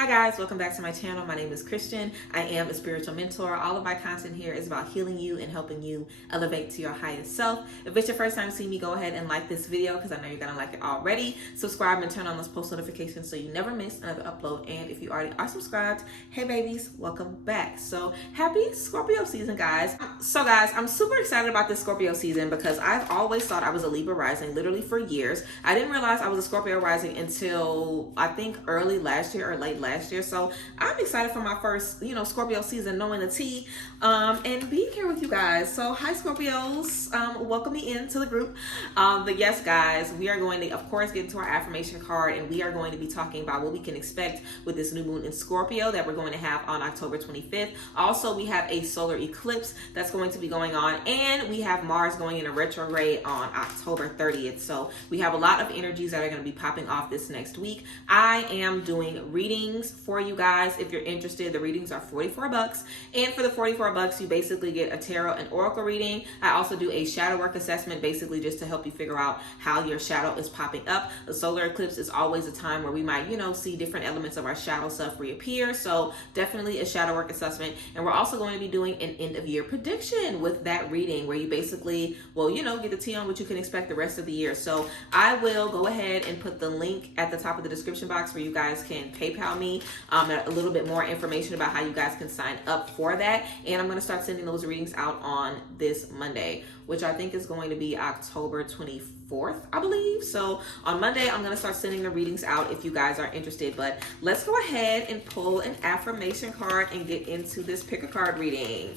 Hi guys, welcome back to my channel. My name is Christian. I am a spiritual mentor. All of my content here is about healing you and helping you elevate to your highest self. If it's your first time seeing me, go ahead and like this video because I know you're gonna like it already. Subscribe and turn on those post notifications so you never miss another upload. And if you already are subscribed, hey babies, welcome back. So happy Scorpio season, guys. So guys, I'm super excited about this Scorpio season because I've always thought I was a Libra rising, literally for years. I didn't realize I was a Scorpio rising until I think early last year or late last year. So I'm excited for my first, Scorpio season, knowing the tea, and being here with you guys. So hi Scorpios, welcome me into the group. But yes, guys, we are going to, of course, get into our affirmation card, and we are going to be talking about what we can expect with this new moon in Scorpio that we're going to have on October 25th. Also, we have a solar eclipse that's going to be going on, and we have Mars going in a retrograde on October 30th. So we have a lot of energies that are going to be popping off this next week. I am doing readings for you guys. If you're interested, the readings are $44, and for the $44 you basically get a tarot and oracle reading. I also do a shadow work assessment, basically just to help you figure out how your shadow is popping up. The solar eclipse is always a time where we might see different elements of our shadow self reappear, so definitely a shadow work assessment. And we're also going to be doing an end of year prediction with that reading, where you basically get the tea on what you can expect the rest of the year. So I will go ahead and put the link at the top of the description box where you guys can PayPal me a little bit more information about how you guys can sign up for that. And I'm going to start sending those readings out on this Monday, which I think is going to be October 24th, I believe. So on Monday, I'm going to start sending the readings out if you guys are interested. But let's go ahead and pull an affirmation card and get into this pick a card reading.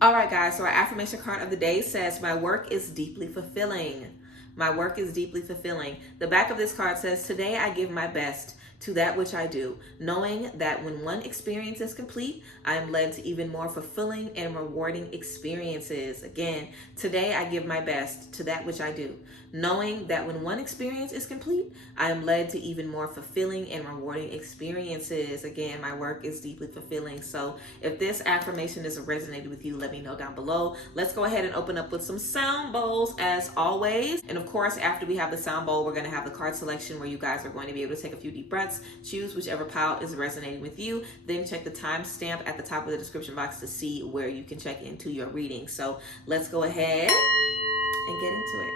All right, guys, so our affirmation card of the day says, my work is deeply fulfilling. My work is deeply fulfilling. The back of this card says, today I give my best to that which I do, knowing that when one experience is complete, I am led to even more fulfilling and rewarding experiences. Again, today I give my best to that which I do, knowing that when one experience is complete, I am led to even more fulfilling and rewarding experiences. Again, my work is deeply fulfilling. So if this affirmation has resonated with you, let me know down below. Let's go ahead and open up with some sound bowls as always. And of course, after we have the sound bowl, we're going to have the card selection where you guys are going to be able to take a few deep breaths, choose whichever pile is resonating with you, then check the timestamp at the top of the description box to see where you can check into your reading. So let's go ahead and get into it.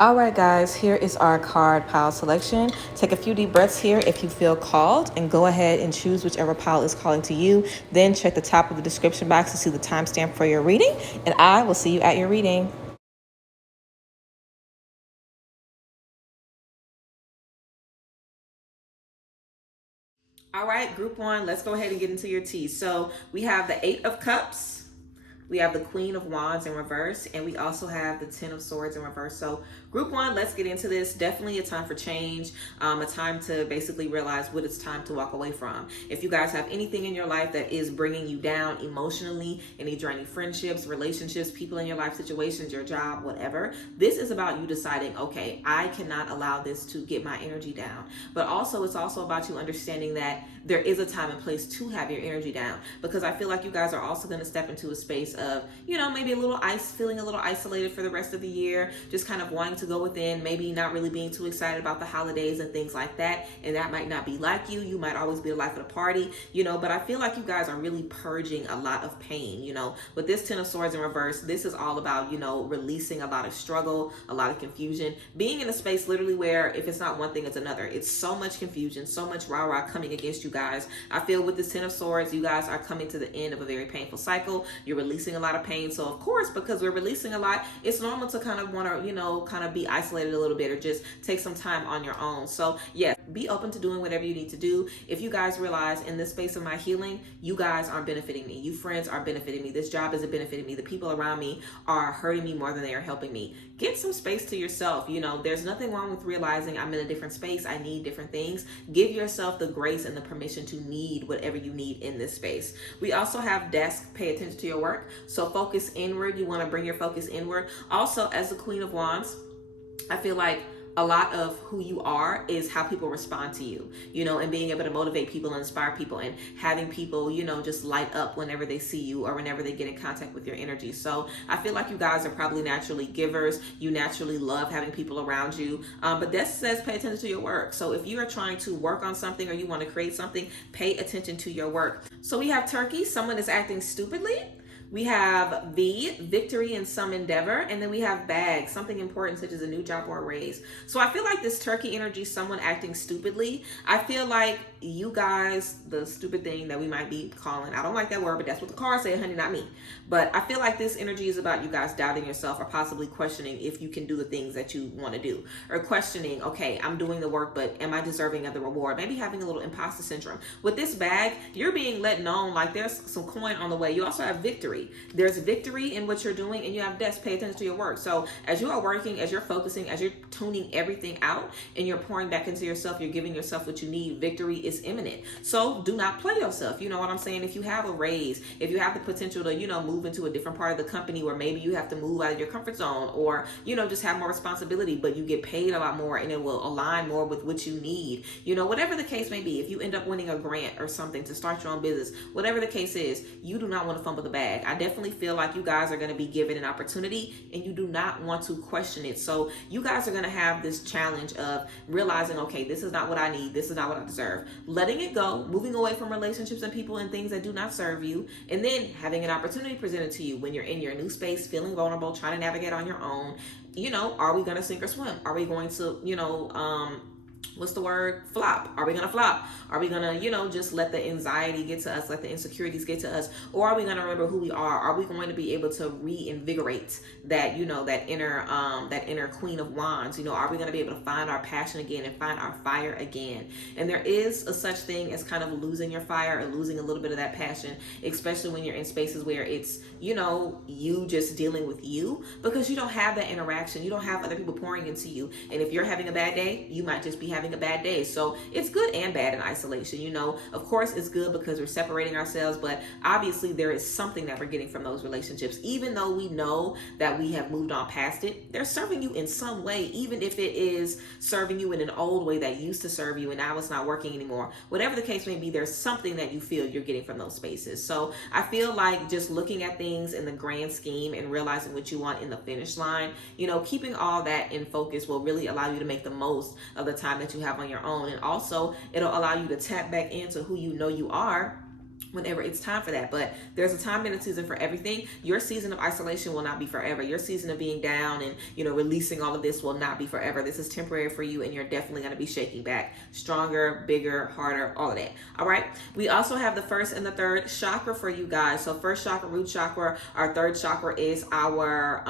All right, guys, here is our card pile selection. Take a few deep breaths here if you feel called, and go ahead and choose whichever pile is calling to you. Then check the top of the description box to see the timestamp for your reading, and I will see you at your reading. All right, group one, let's go ahead and get into your tea. So we have the 8 of Cups. We have the Queen of Wands in reverse, and we also have the 10 of Swords in reverse. So group one, let's get into this. Definitely a time for change, a time to basically realize what it's time to walk away from. If you guys have anything in your life that is bringing you down emotionally, any draining friendships, relationships, people in your life, situations, your job, whatever, this is about you deciding, okay, I cannot allow this to get my energy down. But also, it's also about you understanding that there is a time and place to have your energy down, because I feel like you guys are also going to step into a space of, maybe feeling a little isolated for the rest of the year, just kind of wanting to go within, maybe not really being too excited about the holidays and things like that. And that might not be like you. You might always be the life of the party, but I feel like you guys are really purging a lot of pain, with this 10 of Swords in reverse. This is all about, releasing a lot of struggle, a lot of confusion, being in a space literally where if it's not one thing, it's another. It's so much confusion, so much rah-rah coming against you guys. I feel with this 10 of Swords, you guys are coming to the end of a very painful cycle. You're releasing a lot of pain. So of course, because we're releasing a lot, it's normal to kind of want to, kind of be isolated a little bit or just take some time on your own. So yes, be open to doing whatever you need to do. If you guys realize in this space of my healing, you guys aren't benefiting me. You friends aren't benefiting me. This job isn't benefiting me. The people around me are hurting me more than they are helping me. Get some space to yourself. You know, there's nothing wrong with realizing I'm in a different space. I need different things. Give yourself the grace and the permission to need whatever you need in this space. We also have desk, pay attention to your work. So focus inward. You want to bring your focus inward. Also, as the Queen of Wands, I feel like a lot of who you are is how people respond to you, you know, and being able to motivate people and inspire people and having people, you know, just light up whenever they see you or whenever they get in contact with your energy. So I feel like you guys are probably naturally givers. You naturally love having people around you. But this says pay attention to your work. So if you are trying to work on something or you want to create something, pay attention to your work. So we have Turkey. Someone is acting stupidly. We have V, victory in some endeavor. And then we have bag, something important such as a new job or a raise. So I feel like this Turkey energy, someone acting stupidly. I feel like you guys, the stupid thing that we might be calling, I don't like that word, but that's what the cards say, honey, not me. But I feel like this energy is about you guys doubting yourself or possibly questioning if you can do the things that you want to do. Or questioning, okay, I'm doing the work, but am I deserving of the reward? Maybe having a little imposter syndrome. With this bag, you're being let known like there's some coin on the way. You also have victory. There's victory in what you're doing, and you have desk, pay attention to your work. So as you are working, as you're focusing, as you're tuning everything out and you're pouring back into yourself, you're giving yourself what you need, victory is imminent. So do not play yourself. You know what I'm saying? If you have a raise, if you have the potential to, you know, move into a different part of the company, or maybe you have to move out of your comfort zone, or, you know, just have more responsibility, but you get paid a lot more and it will align more with what you need. You know, whatever the case may be, if you end up winning a grant or something to start your own business, whatever the case is, you do not want to fumble the bag. I definitely feel like you guys are going to be given an opportunity and you do not want to question it. So you guys are going to have this challenge of realizing, okay, this is not what I need. This is not what I deserve. Letting it go, moving away from relationships and people and things that do not serve you, and then having an opportunity presented to you when you're in your new space, feeling vulnerable, trying to navigate on your own. You know, are we going to sink or swim? Are we going to, you know, what's the word? Flop. Are we going to flop? Are we going to, you know, just let the anxiety get to us, let the insecurities get to us? Or are we going to remember who we are? Are we going to be able to reinvigorate that, you know, that inner Queen of Wands? You know, are we going to be able to find our passion again and find our fire again? And there is a such thing as kind of losing your fire or losing a little bit of that passion, especially when you're in spaces where it's, you know, you just dealing with you, because you don't have that interaction. You don't have other people pouring into you. And if you're having a bad day, you might just be having a bad day. So it's good and bad in isolation. You know, of course it's good because we're separating ourselves, but obviously there is something that we're getting from those relationships. Even though we know that we have moved on past it, they're serving you in some way, even if it is serving you in an old way that used to serve you and now it's not working anymore. Whatever the case may be, there's something that you feel you're getting from those spaces. So I feel like just looking at things in the grand scheme and realizing what you want in the finish line, you know, keeping all that in focus will really allow you to make the most of the time that you have on your own. And also it'll allow you to tap back into who you know you are whenever it's time for that. But there's a time and a season for everything. Your season of isolation will not be forever. Your season of being down and, you know, releasing all of this will not be forever. This is temporary for you, and you're definitely going to be shaking back stronger, bigger, harder, all of that. All right. We also have the first and the third chakra for you guys. So first chakra, root chakra. Our third chakra is our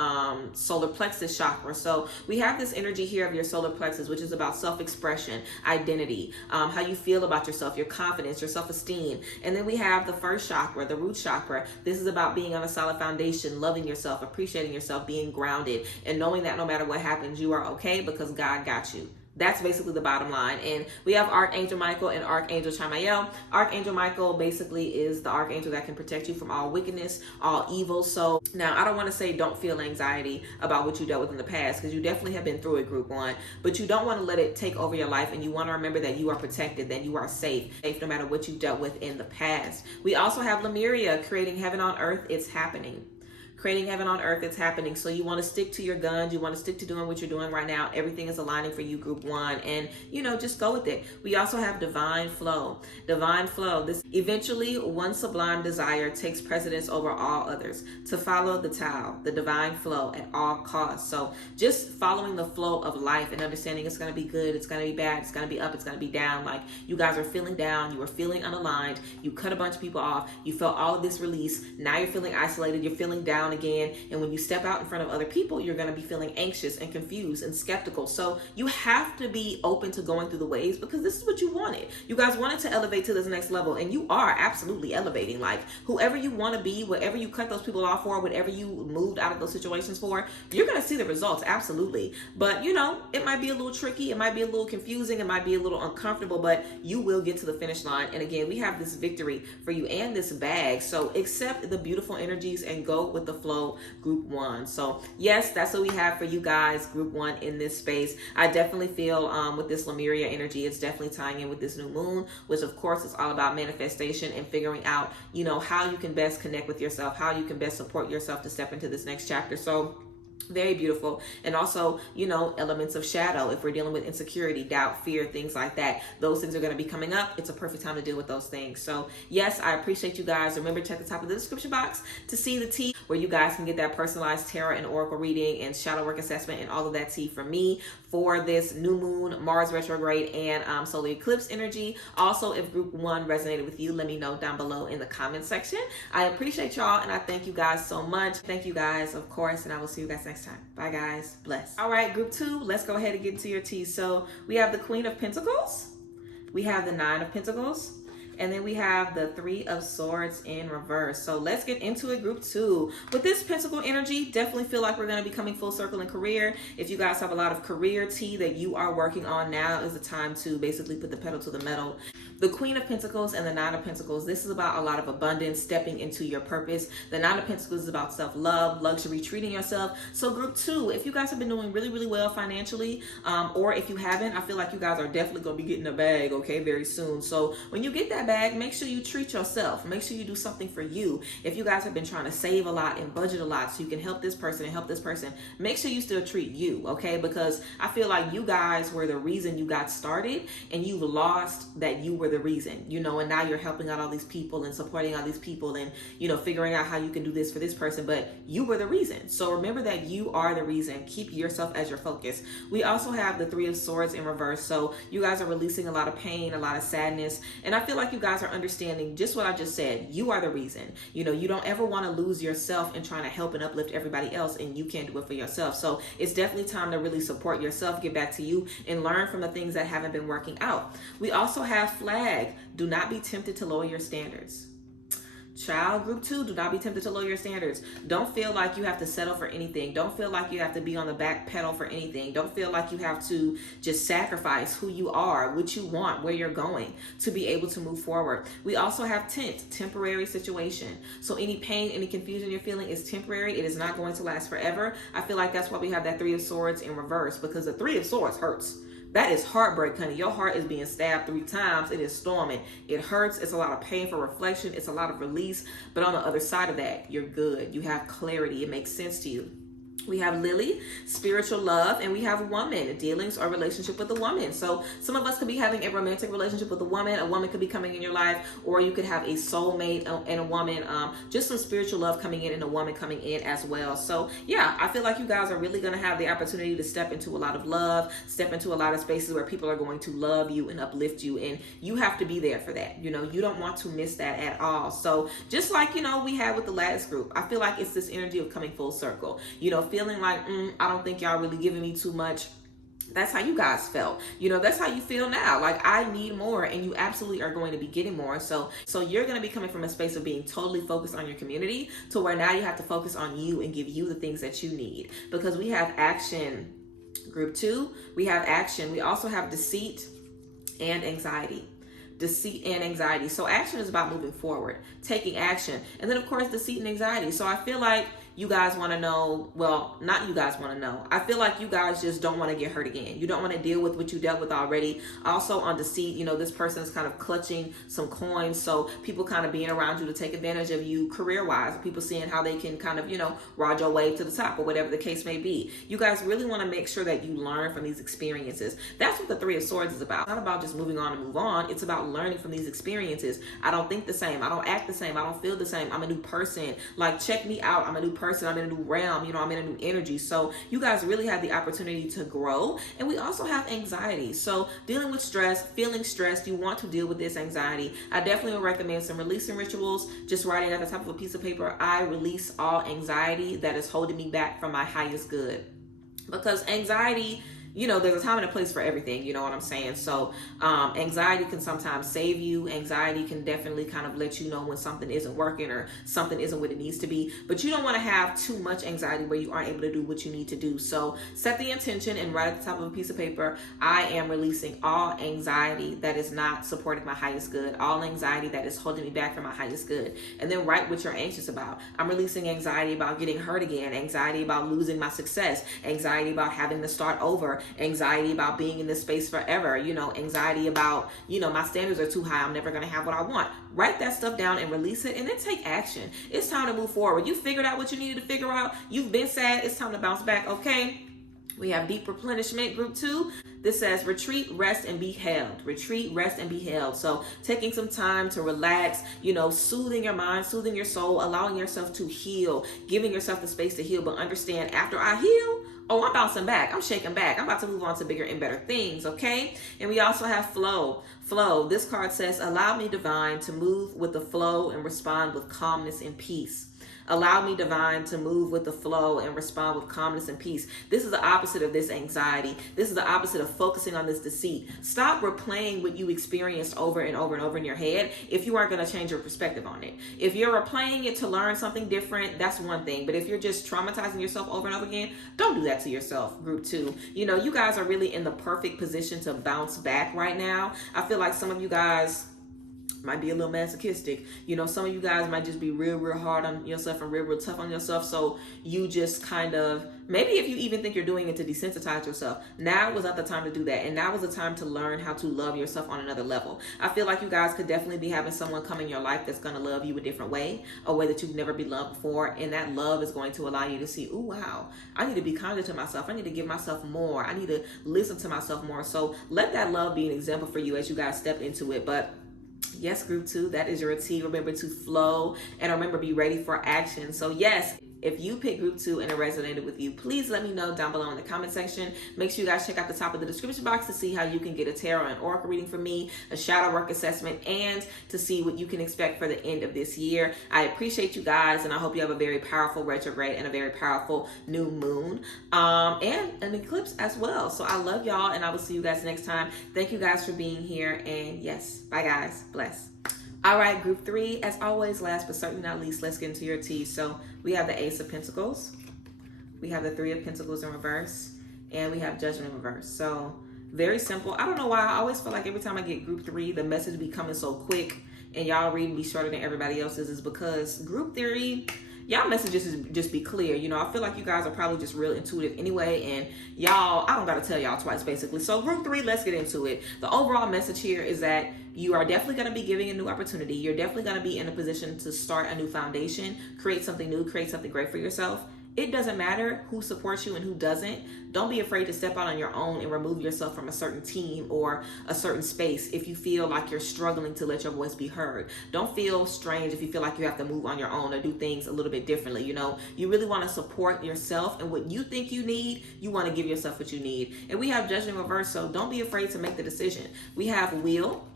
solar plexus chakra. So we have this energy here of your solar plexus, which is about self-expression, identity, how you feel about yourself, your confidence, your self-esteem. And then we have the first chakra, the root chakra. This is about being on a solid foundation, loving yourself, appreciating yourself, being grounded, and knowing that no matter what happens, you are okay because God got you. That's basically the bottom line. And we have Archangel Michael and Archangel Chamael. Archangel Michael basically is the archangel that can protect you from all wickedness, all evil. So now I don't want to say don't feel anxiety about what you dealt with in the past, because you definitely have been through it, group one, but you don't want to let it take over your life, and you want to remember that you are protected, that you are safe no matter what you dealt with in the past. We also have Lemuria, creating heaven on earth. It's happening. Creating heaven on earth, it's happening. So you want to stick to your guns. You want to stick to doing what you're doing right now. Everything is aligning for you, group one. And, you know, just go with it. We also have divine flow. Divine flow. This eventually one sublime desire takes precedence over all others, to follow the Tao, the divine flow at all costs. So just following the flow of life and understanding it's going to be good, it's going to be bad, it's going to be up, it's going to be down. Like, you guys are feeling down. You were feeling unaligned. You cut a bunch of people off. You felt all of this release. Now you're feeling isolated. You're feeling down and again. And when you step out in front of other people, you're going to be feeling anxious and confused and skeptical. So you have to be open to going through the waves, because this is what you wanted. You guys wanted to elevate to this next level, and you are absolutely elevating. Like, whoever you want to be, whatever you cut those people off for, whatever you moved out of those situations for, you're going to see the results, absolutely. But you know, it might be a little tricky, it might be a little confusing, it might be a little uncomfortable, but you will get to the finish line. And again, we have this victory for you and this bag. So accept the beautiful energies and go with the flow, group one. So yes, that's what we have for you guys, group one, in this space. I definitely feel with this Lemuria energy, it's definitely tying in with this new moon, which of course is all about manifestation and figuring out, you know, how you can best connect with yourself, how you can best support yourself to step into this next chapter. So very beautiful. And also, you know, elements of shadow. If we're dealing with insecurity, doubt, fear, things like that, those things are going to be coming up. It's a perfect time to deal with those things. So yes, I appreciate you guys. Remember, check the top of the description box to see the tea, where you guys can get that personalized tarot and oracle reading and shadow work assessment and all of that tea from me for this new moon, Mars retrograde, and solar eclipse energy. Also, if group one resonated with you, let me know down below in the comment section. I appreciate y'all, and I thank you guys so much. Thank you guys, of course, and I will see you guys next time. Bye guys, bless. All right, group two, let's go ahead and get into your tea. So we have the Queen of Pentacles, we have the Nine of Pentacles, and then we have the Three of Swords in reverse. So let's get into it, group two. With this Pentacle energy, definitely feel like we're going to be coming full circle in career. If you guys have a lot of career tea that you are working on, now is the time to basically put the pedal to the metal. The Queen of Pentacles and the Nine of Pentacles, this is about a lot of abundance, stepping into your purpose. The Nine of Pentacles is about self-love, luxury, treating yourself. So group two, if you guys have been doing really, really well financially, or if you haven't, I feel like you guys are definitely going to be getting a bag, okay, very soon. So when you get that bag, make sure you treat yourself. Make sure you do something for you. If you guys have been trying to save a lot and budget a lot so you can help this person and help this person, make sure you still treat you, okay? Because I feel like you guys were the reason you got started, and you've lost that you were the reason, you know, and now you're helping out all these people and supporting all these people and, you know, figuring out how you can do this for this person, but you were the reason. So remember that you are the reason. Keep yourself as your focus. We also have the Three of Swords in reverse. So you guys are releasing a lot of pain, a lot of sadness, and I feel like you guys are understanding just what I just said. You are the reason. You know, you don't ever want to lose yourself in trying to help and uplift everybody else, and you can't do it for yourself. So it's definitely time to really support yourself, get back to you, and learn from the things that haven't been working out. We also have Flag. Do not be tempted to lower your standards. Child, group two, do not be tempted to lower your standards. Don't feel like you have to settle for anything. Don't feel like you have to be on the back pedal for anything. Don't feel like you have to just sacrifice who you are, what you want, where you're going to be able to move forward. We also have temporary situation. So any pain, any confusion you're feeling is temporary. It is not going to last forever. I feel like that's why we have that Three of Swords in reverse, because the Three of Swords hurts. That is heartbreak, honey. Your heart is being stabbed 3 times. It is storming. It hurts. It's a lot of pain for reflection. It's a lot of release. But on the other side of that, you're good. You have clarity. It makes sense to you. We have Lily, spiritual love, and we have woman, dealings or relationship with a woman. So some of us could be having a romantic relationship with a woman. A woman could be coming in your life, or you could have a soulmate and a woman. Just some spiritual love coming in and a woman coming in as well. So yeah, I feel like you guys are really going to have the opportunity to step into a lot of love, step into a lot of spaces where people are going to love you and uplift you, and you have to be there for that. You know, you don't want to miss that at all. So just like, you know, we had with the last group, I feel like it's this energy of coming full circle. You know, feeling like, I don't think y'all really giving me too much. That's how you guys felt. You know, that's how you feel now. Like, I need more, and you absolutely are going to be getting more. So you're going to be coming from a space of being totally focused on your community to where now you have to focus on you and give you the things that you need, because we have action. Group two, we have action. We also have deceit and anxiety. Deceit and anxiety. So action is about moving forward, taking action. And then of course, deceit and anxiety. So I feel like you guys want to know, well, not you guys want to know. I feel like you guys just don't want to get hurt again. You don't want to deal with what you dealt with already. Also on deceit, you know, this person is kind of clutching some coins. So people kind of being around you to take advantage of you career-wise. People seeing how they can kind of, you know, ride your wave to the top or whatever the case may be. You guys really want to make sure that you learn from these experiences. That's what the Three of Swords is about. It's not about just moving on and move on. It's about learning from these experiences. I don't think the same. I don't act the same. I don't feel the same. I'm a new person. Like, check me out. I'm a new person. person, I'm in a new realm, you know, I'm in a new energy. So you guys really have the opportunity to grow. And we also have anxiety. So dealing with stress, feeling stressed, you want to deal with this anxiety. I definitely would recommend some releasing rituals. Just writing at the top of a piece of paper, I release all anxiety that is holding me back from my highest good. Because anxiety, you know, there's a time and a place for everything, you know what I'm saying? So anxiety can sometimes save you. Anxiety can definitely kind of let you know when something isn't working or something isn't what it needs to be. But you don't want to have too much anxiety where you aren't able to do what you need to do. So set the intention and write at the top of a piece of paper, I am releasing all anxiety that is not supporting my highest good, all anxiety that is holding me back from my highest good. And then write what you're anxious about. I'm releasing anxiety about getting hurt again, anxiety about losing my success, anxiety about having to start over, anxiety about being in this space forever, you know, anxiety about, you know, my standards are too high, I'm never going to have what I want. Write that stuff down and release it, and then take action. It's time to move forward. You figured out what you needed to figure out. You've been sad. It's time to bounce back. Okay. We have deep replenishment, group 2. This says retreat, rest, and be held. Retreat, rest, and be held. So taking some time to relax, you know, soothing your mind, soothing your soul, allowing yourself to heal, giving yourself the space to heal. But understand, after I heal, oh, I'm bouncing back. I'm shaking back. I'm about to move on to bigger and better things, okay? And we also have flow. Flow. This card says, allow me, divine, to move with the flow and respond with calmness and peace. Allow me, divine, to move with the flow and respond with calmness and peace. This is the opposite of this anxiety. This is the opposite of focusing on this deceit. Stop replaying what you experienced over and over and over in your head if you aren't going to change your perspective on it. If you're replaying it to learn something different, that's one thing. But if you're just traumatizing yourself over and over again, don't do that to yourself, group 2. You know, you guys are really in the perfect position to bounce back right now. I feel like some of you guys might be a little masochistic. You know, some of you guys might just be real hard on yourself and real tough on yourself. So you just kind of, maybe if you even think you're doing it to desensitize yourself, now was not the time to do that. And now was the time to learn how to love yourself on another level. I feel like you guys could definitely be having someone come in your life that's going to love you a different way, a way that you've never been loved before. And that love is going to allow you to see, oh, wow, I need to be kinder to myself. I need to give myself more. I need to listen to myself more. So let that love be an example for you as you guys step into it. But yes, group 2, that is your tea. Remember to flow and remember, be ready for action. So yes, if you pick group 2 and it resonated with you, please let me know down below in the comment section. Make sure you guys check out the top of the description box to see how you can get a tarot and oracle reading from me, a shadow work assessment, and to see what you can expect for the end of this year. I appreciate you guys, and I hope you have a very powerful retrograde and a very powerful new moon, and an eclipse as well. So I love y'all, and I will see you guys next time. Thank you guys for being here, and yes, bye guys, bless. All right, group 3, as always, last but certainly not least, let's get into your tea. So we have the Ace of Pentacles, we have the 3 of Pentacles in reverse, and we have Judgment in reverse. So very simple. I don't know why I always feel like every time I get group 3, the message be coming so quick and y'all reading be shorter than everybody else's, is because group 3, y'all messages just be clear. You know, I feel like you guys are probably just real intuitive anyway, and y'all, I don't gotta tell y'all twice basically. So group 3, let's get into it. The overall message here is that you are definitely going to be giving a new opportunity. You're definitely going to be in a position to start a new foundation, create something new, create something great for yourself. It doesn't matter who supports you and who doesn't. Don't be afraid to step out on your own and remove yourself from a certain team or a certain space if you feel like you're struggling to let your voice be heard. Don't feel strange if you feel like you have to move on your own or do things a little bit differently. You know, you really want to support yourself, and what you think you need, you want to give yourself what you need. And we have Judgment in reverse, so don't be afraid to make the decision. We have Will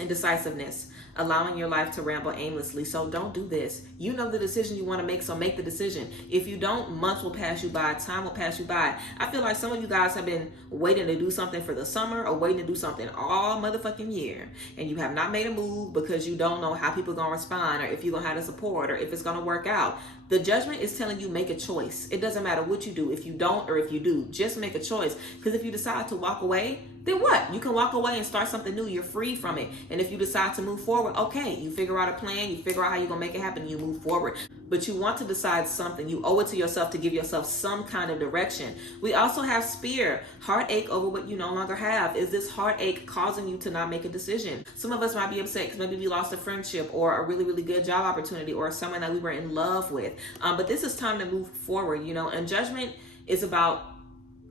and decisiveness, allowing your life to ramble aimlessly. So don't do this. You know the decision you want to make, so make the decision. If you don't, months will pass you by, time will pass you by. I feel like some of you guys have been waiting to do something for the summer or waiting to do something all motherfucking year, and you have not made a move because you don't know how people are going to respond, or if you're going to have the support, or if it's going to work out. The Judgment is telling you, make a choice. It doesn't matter what you do, if you don't or if you do, just make a choice. Because if you decide to walk away, then what? You can walk away and start something new. You're free from it. And if you decide to move forward, okay, you figure out a plan, you figure out how you're going to make it happen, you move forward. But you want to decide something. You owe it to yourself to give yourself some kind of direction. We also have Spear, heartache over what you no longer have. Is this heartache causing you to not make a decision? Some of us might be upset because maybe we lost a friendship or a really good job opportunity or someone that we were in love with. But this is time to move forward, you know, and Judgment is about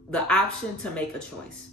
the option to make a choice.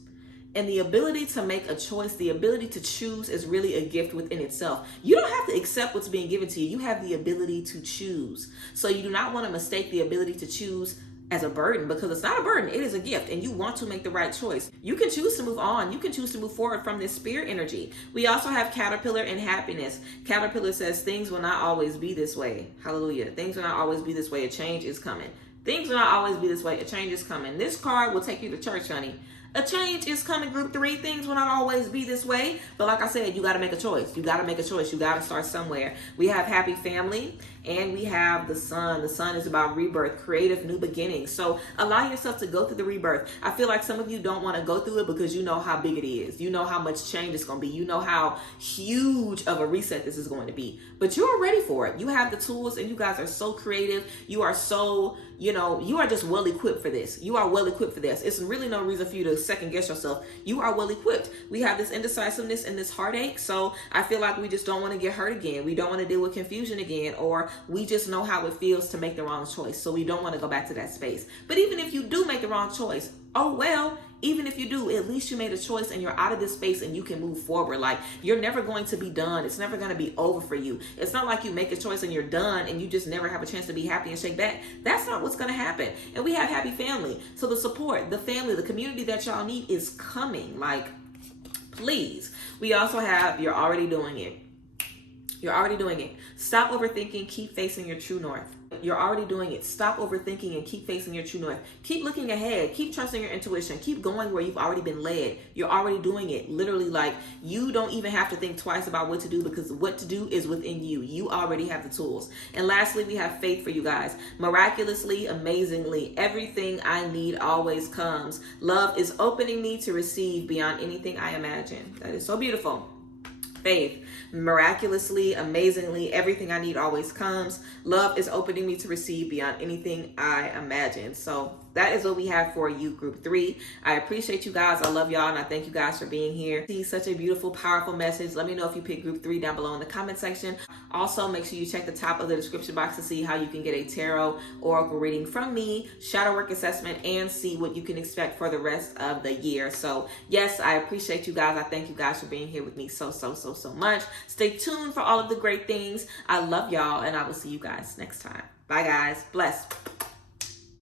And the ability to make a choice, the ability to choose is really a gift within itself. You don't have to accept what's being given to you. You have the ability to choose. So you do not want to mistake the ability to choose as a burden, because it's not a burden. It is a gift, and you want to make the right choice. You can choose to move on. You can choose to move forward from this spirit energy. We also have Caterpillar and happiness. Caterpillar says things will not always be this way. Hallelujah. Things will not always be this way. A change is coming. Things will not always be this way. A change is coming. This card will take you to church, honey. A change is coming, group 3. Things will not always be this way. But like I said, you got to make a choice. You got to make a choice. You got to start somewhere. We have happy family, and we have the sun. The sun is about rebirth, creative new beginnings. So allow yourself to go through the rebirth. I feel like some of you don't want to go through it because you know how big it is. You know how much change it's going to be. You know how huge of a reset this is going to be. But you're ready for it. You have the tools, and you guys are so creative. You are so, you are just well equipped for this. You are well equipped for this. It's really no reason for you to second guess yourself. You are well equipped. We have this indecisiveness and this heartache. So I feel like we just don't want to get hurt again. We don't want to deal with confusion again, or we just know how it feels to make the wrong choice. So we don't want to go back to that space. But even if you do make the wrong choice, oh well. Even if you do, at least you made a choice and you're out of this space and you can move forward. Like, you're never going to be done. It's never going to be over for you. It's not like you make a choice and you're done and you just never have a chance to be happy and shake back. That's not what's going to happen. And we have happy family. So the support, the family, the community that y'all need is coming. Like, please. We also have, you're already doing it. You're already doing it. Stop overthinking. Keep facing your true north. You're already doing it. Stop overthinking and keep facing your true north. Keep looking ahead. Keep trusting your intuition. Keep going where you've already been led. You're already doing it. Literally, like, you don't even have to think twice about what to do, because what to do is within you. You already have the tools. And lastly, we have faith for you guys. Miraculously, amazingly, everything I need always comes. Love is opening me to receive beyond anything I imagine. That is so beautiful. Faith, miraculously, amazingly, everything I need always comes. Love is opening me to receive beyond anything I imagine. So that is what we have for you, group 3. I appreciate you guys. I love y'all, and I thank you guys for being here. See, such a beautiful, powerful message. Let me know if you pick group 3 down below in the comment section. Also, make sure you check the top of the description box to see how you can get a tarot oracle reading from me, shadow work assessment, and see what you can expect for the rest of the year. So yes, I appreciate you guys. I thank you guys for being here with me so much. Stay tuned for all of the great things. I love y'all, and I will see you guys next time. Bye guys. Bless.